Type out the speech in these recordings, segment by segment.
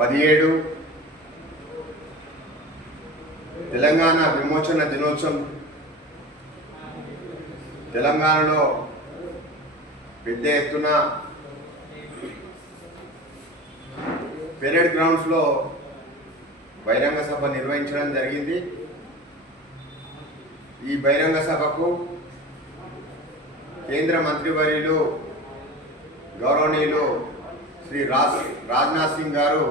పదిహేడు. తెలంగాణ విమోచన దినోత్సవం. తెలంగాణలో పెద్ద ఎత్తున పెరేడ్ గ్రౌండ్స్లో బహిరంగ సభ నిర్వహించడం జరిగింది. ఈ బహిరంగ సభకు కేంద్ర మంత్రివర్యులు గౌరవనీయులు శ్రీ రాజ్ రాజ్నాథ్ సింగ్ గారు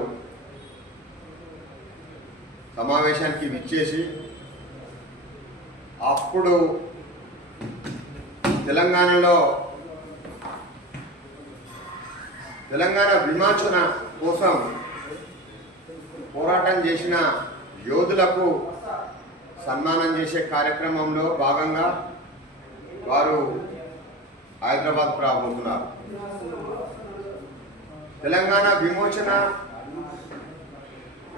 సమావేశానికి విచ్చేసి అప్పుడు తెలంగాణలో తెలంగాణ విమోచన కోసం పోరాటం చేసిన యోధులకు సన్మానం చేసే కార్యక్రమంలో భాగంగా వారు హైదరాబాద్ రాబోతున్నారు. తెలంగాణ విమోచన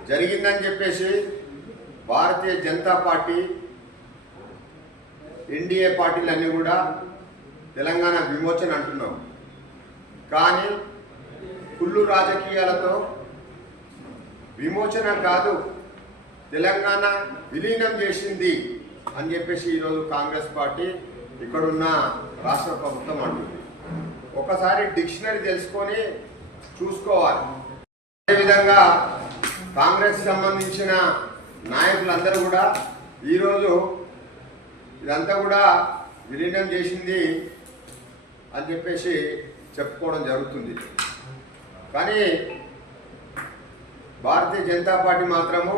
జరిగిందని చెప్పేసి భారతీయ జనతా పార్టీ ఎన్డీఏ పార్టీలన్నీ కూడా తెలంగాణ విమోచన అంటున్నాం. కానీ కుళ్ళు రాజకీయాలతో విమోచన కాదు తెలంగాణ విలీనం చేసింది అని చెప్పేసి ఈరోజు కాంగ్రెస్ పార్టీ ఇక్కడున్న రాష్ట్ర ప్రభుత్వం అంటుంది. ఒకసారి డిక్షనరీ తెలుసుకొని చూసుకోవాలి. అదేవిధంగా కాంగ్రెస్ సంబంధించిన నాయకులందరూ కూడా ఈరోజు ఇదంతా కూడా విలీనం చేసింది అని చెప్పేసి చెప్పుకోవడం జరుగుతుంది. కానీ భారతీయ జనతా పార్టీ మాత్రము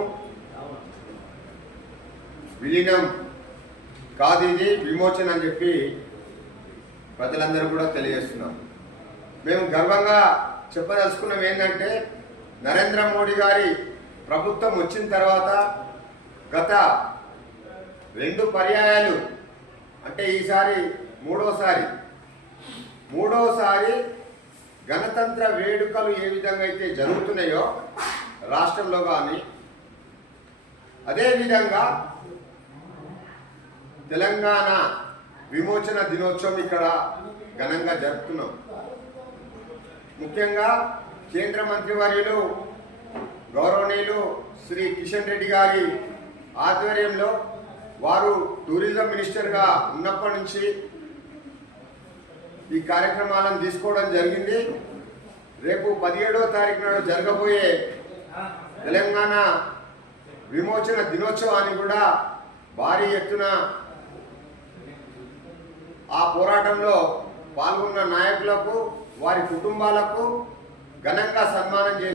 విలీనం కాదు ఇది విమోచన అని చెప్పి ప్రజలందరూ కూడా తెలియజేస్తున్నాం. మేము గర్వంగా చెప్పదలుచుకున్నాం ఏంటంటే నరేంద్ర మోడీ గారి ప్రభుత్వం వచ్చిన తర్వాత గత రెండు పర్యాయాలు అంటే ఈసారి మూడోసారి మూడోసారి గణతంత్ర వేడుకలు ఏ విధంగా అయితే జరుగుతున్నాయో రాష్ట్రంలో కానీ అదేవిధంగా తెలంగాణ విమోచన దినోత్సవం ఇక్కడ ఘనంగా జరుపుతున్నాం. ముఖ్యంగా కేంద్ర మంత్రివర్యులు గౌరవనీయులు శ్రీ కిషన్ రెడ్డి గారి ఆధ్వర్యంలో వారు టూరిజం మినిస్టర్గా ఉన్నప్పటి నుంచి ఈ కార్యక్రమాలను తీసుకోవడం జరిగింది. రేపు పదిహేడవ తారీఖు నాడు జరగబోయే తెలంగాణ విమోచన దినోత్సవాన్ని కూడా భారీ ఎత్తున ఆ పోరాటంలో పాల్గొన్న నాయకులకు వారి కుటుంబాలకు ఘనంగా సన్మానం చేసి